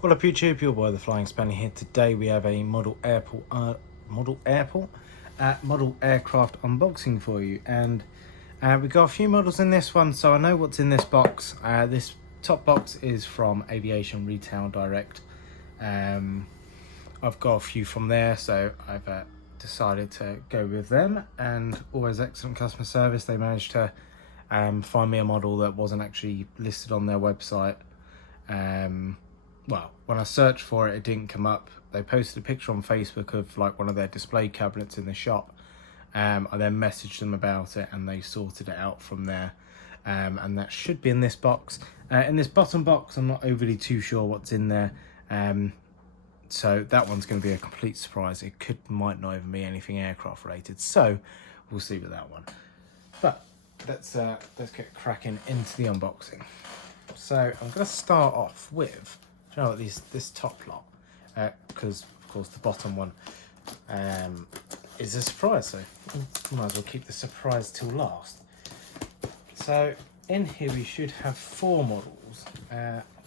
What up YouTube, your boy the Flying Spanner here. Today we have a model aircraft unboxing for you, and we've got a few models in this one, so I know what's in this box. This top box is from Aviation Retail Direct. I've got a few from there, so I've decided to go with them, and always excellent customer service. They managed to find me a model that wasn't actually listed on their website. Well, when I searched for it, it didn't come up. They posted a picture on Facebook of like one of their display cabinets in the shop. I then messaged them about it and they sorted it out from there. And that should be in this box. In this bottom box, I'm not overly too sure what's in there. So that one's going to be a complete surprise. It might not even be anything aircraft related. So we'll see with that one. But let's get cracking into the unboxing. So I'm going to start off with, you know what, this top lot, because of course the bottom one is a surprise, so might as well keep the surprise till last. So in here we should have 4 models,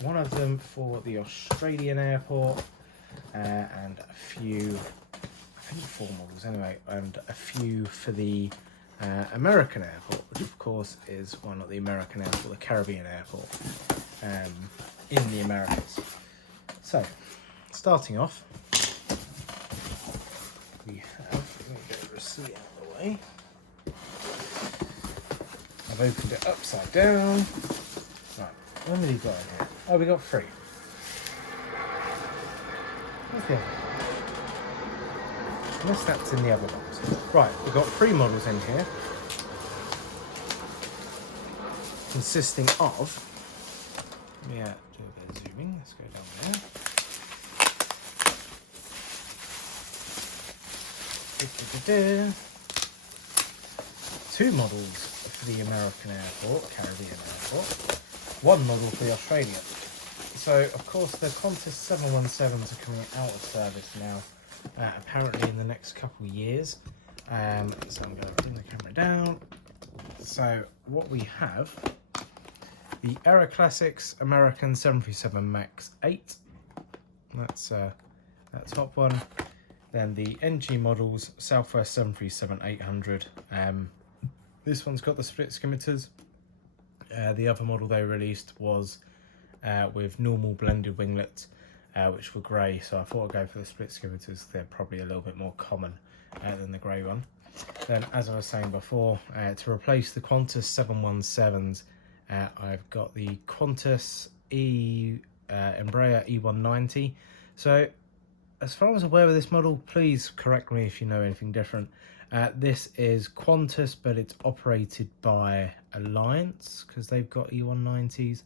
one of them for the Australian airport, and a few, I think 4 models anyway, and a few for the American airport, which of course is, well, not the American airport, the Caribbean airport in the Americas. So, starting off, we have, let me get the receipt out of the way. I've opened it upside down. Right, what have we got in here? Oh, we got 3. Where's the other one? Unless that's in the other box. Right, we've got 3 models in here, consisting of, do a bit of zooming, let's go down there. Two models for the American airport, Caribbean airport, 1 model for the Australian. So, of course, the Qantas 717s are coming out of service now, apparently in the next couple of years. So I'm going to bring the camera down. So what we have, the Aero Classics American 737 MAX 8. That's that top one. Then the NG models, Southwest 737-800. This one's got the split skimiters. The other model they released was with normal blended winglets, which were grey, so I thought I'd go for the split skimiters. They're probably a little bit more common than the grey one. Then, as I was saying before, to replace the Qantas 717s, I've got the Qantas Embraer E190. So, as far as I'm aware of this model, please correct me if you know anything different. This is Qantas, but it's operated by Alliance, because they've got E190s.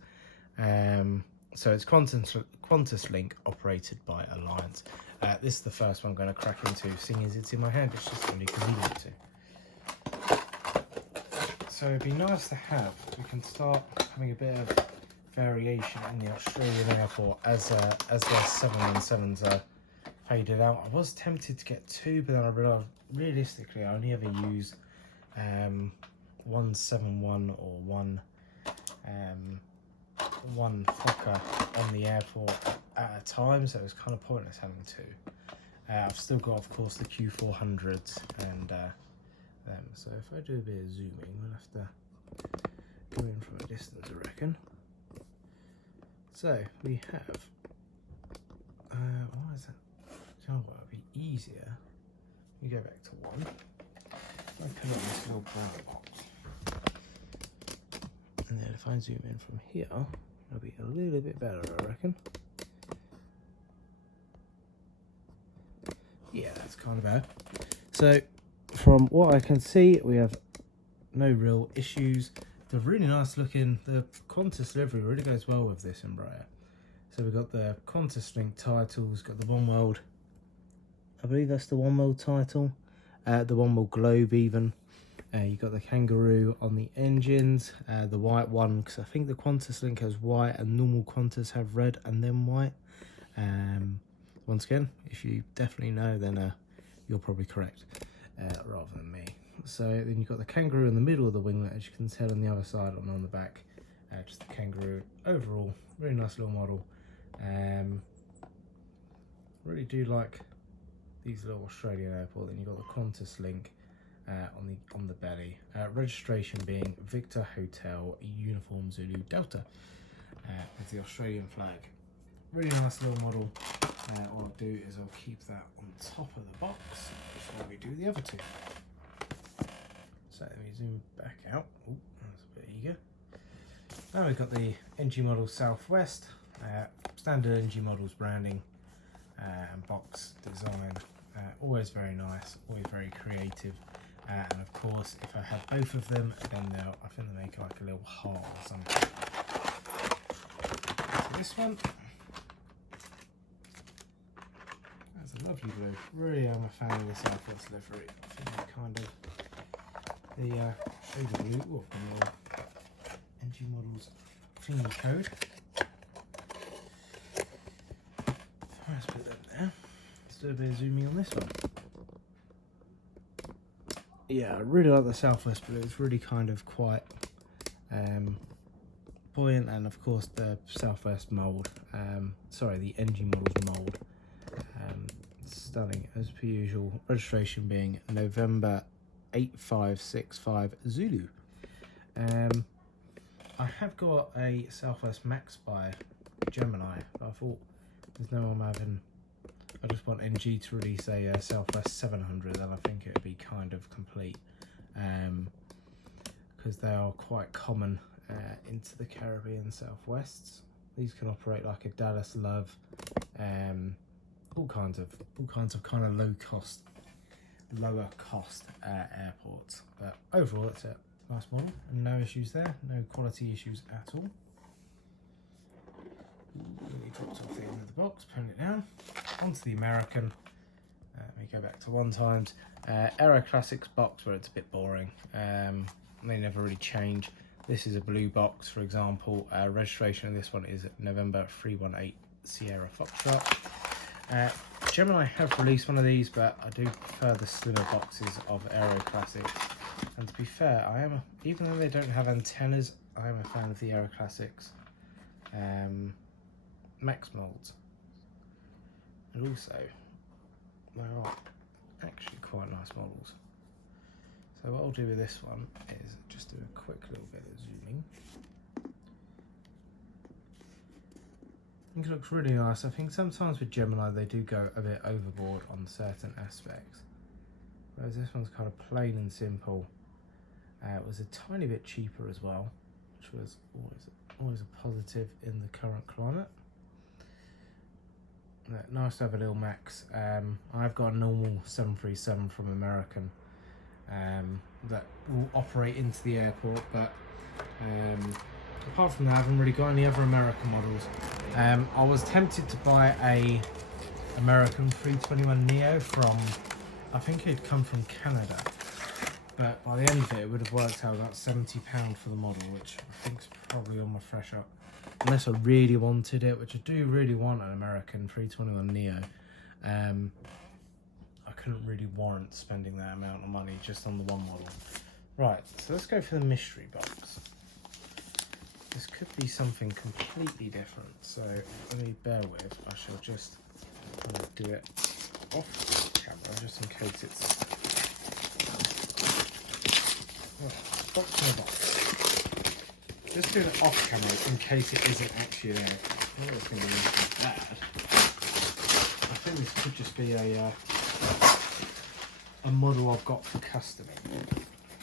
So it's Qantas Link operated by Alliance. This is the first one I'm going to crack into, seeing as it's in my hand. It's just really convenient to. So it'd be nice to have. We can start having a bit of variation in the Australian airport as their 717s are faded out. I was tempted to get 2, but then I realised realistically I only ever use 171 or one Fokker on the airport at a time, so it was kind of pointless having 2. I've still got, of course, the Q400s and them. So if I do a bit of zooming, we'll have to go in from a distance, I reckon. So we have, what is that? You know what, it'd be easier. We go back to 1. I put it on this little brown box. And then if I zoom in from here, it'll be a little bit better, I reckon. Yeah, that's kind of bad. So, from what I can see, we have no real issues. They're really nice looking. The Qantas livery really goes well with this Embraer. So we've got the Qantas Link titles, got the One World, I believe that's the One World title, the One World Globe even. You've got the kangaroo on the engines, the white one, because I think the Qantas Link has white and normal Qantas have red and then white. Once again, if you definitely know, then you're probably correct, rather than me. So then you've got the kangaroo in the middle of the winglet, as you can tell on the other side and on the back. Just the kangaroo. Overall, really nice little model. Really do like these little Australian airport. Then you've got the Qantas link on the belly. Registration being Victor Hotel Uniform Zulu Delta with the Australian flag. Really nice little model. What I'll do is I'll keep that on top of the box before we do the other two. So let me zoom back out. Oh, that's a bit eager. Now we've got the NG Model Southwest, standard NG Models branding and box design. Always very nice, always very creative. And of course, if I have both of them, then I think they make like a little heart or something. So this one, that's a lovely blue. Really am a fan of the Southwest livery. I think they're kind of the shade of blue. Oh, I've got a little NG Models thingy code. Let's put that there. Let's do a bit of zooming on this one. Yeah, I really like the Southwest blue. It's really kind of quite buoyant, and of course the Southwest mould. Sorry, the NG Models mould. Stunning as per usual. Registration being November 8565 Zulu. I have got a Southwest Max by Gemini, but I thought there's no one having. I just want NG to release a Southwest 700, and I think it would be kind of complete, because they are quite common into the Caribbean Southwests. These can operate like a Dallas, Love, all kinds of kind of lower cost airports. But overall, it's a nice model, and no issues there, no quality issues at all. Really dropped off the end of the box, putting it down. Onto the American. Let me go back to 1 Aero Classics box, where it's a bit boring. They never really change. This is a blue box, for example. Registration of this one is November 318 Sierra Foxtrot. Gemini have released one of these, but I do prefer the slimmer boxes of Aero Classics. And to be fair, even though they don't have antennas, I am a fan of the Aero Classics Max molds. And also, they are actually quite nice models. So what I'll do with this one is just do a quick little bit of zooming. I think it looks really nice. I think sometimes with Gemini they do go a bit overboard on certain aspects, whereas this one's kind of plain and simple. It was a tiny bit cheaper as well, which was always a positive in the current climate. Nice to have a little Max. I've got a normal 737 from American that will operate into the airport, but apart from that, I haven't really got any other American models. I was tempted to buy a American 321neo from, I think it'd come from Canada, but by the end of it, it would have worked out about £70 for the model, which I think is probably on my fresh up. Unless I really wanted it, which I do really want an American 321neo. I couldn't really warrant spending that amount of money just on the one model. Right, so let's go for the mystery box. This could be something completely different, so let me bear with. I shall just do it off camera, just in case it's... Right, box in a box. Just do it off camera in case it isn't actually there. I know it's going to be bad. I think this could just be a model I've got for customing.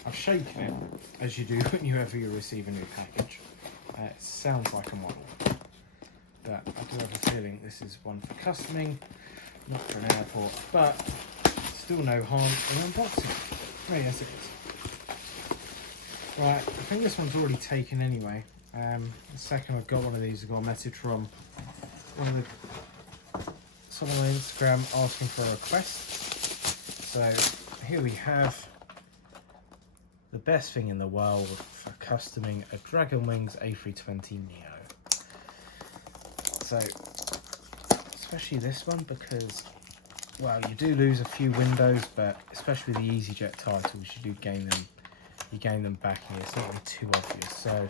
I've shaken it, as you do whenever you receive a new package. It sounds like a model, but I do have a feeling this is one for customing, not for an airport, but still no harm in unboxing. Oh yes it is. Right, I think this one's already taken anyway. The second I've got one of these, I got a message from someone on Instagram asking for a request. So here we have the best thing in the world for customing a Dragon Wings A320 Neo. So, especially this one because, well, you do lose a few windows, but especially the EasyJet titles, you do gain them. You gain them back here. It's not really too obvious. So,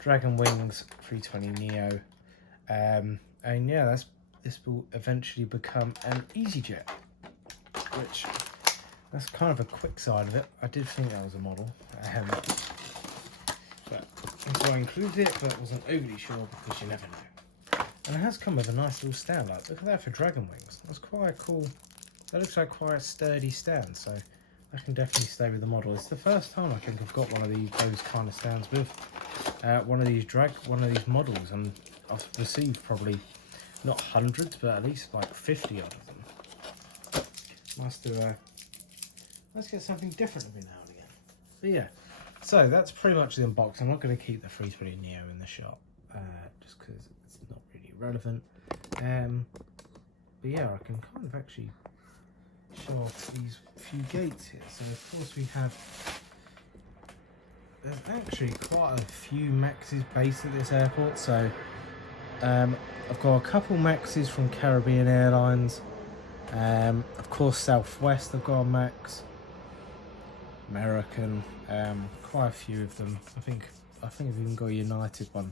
Dragon Wings 320 Neo, and yeah, this will eventually become an EasyJet, which that's kind of a quick side of it. I did think that was a model, but so I included it, but wasn't overly sure because you never know. And it has come with a nice little stand. Like, look at that for dragon wings. That's quite cool. That looks like quite a sturdy stand, so I can definitely stay with the model. It's the first time I think I've got one of those kind of stands with one of these models, and I've received probably not hundreds, but at least like 50 odd of them. Let's get something different every now and again. But yeah, so that's pretty much the unboxing. I'm not going to keep the 320 Neo in the shop, just because it's not really relevant. But yeah, I can kind of actually show off these few gates here. So of course we have, there's actually quite a few Maxes based at this airport. So I've got a couple Maxes from Caribbean Airlines. Of course Southwest, I've got a Max. American, quite a few of them. I think I've even got a United one,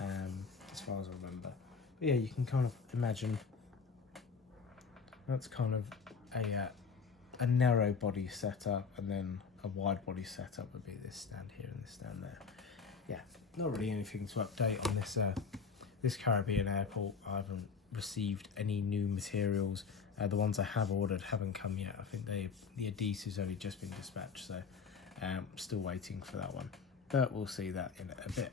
as far as I remember. But yeah, you can kind of imagine that's kind of a narrow body setup, and then a wide body setup would be this stand here and this stand there. Yeah, not really anything to update on this this Caribbean airport. I haven't received any new materials. The ones I have ordered haven't come yet. I think the adhesive's only just been dispatched, so still waiting for that one. But we'll see that in a bit.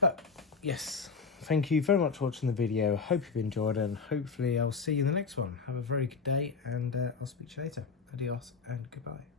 But yes, thank you very much for watching the video. Hope you've enjoyed it, and hopefully I'll see you in the next one. Have a very good day, and I'll speak to you later. Adios and goodbye.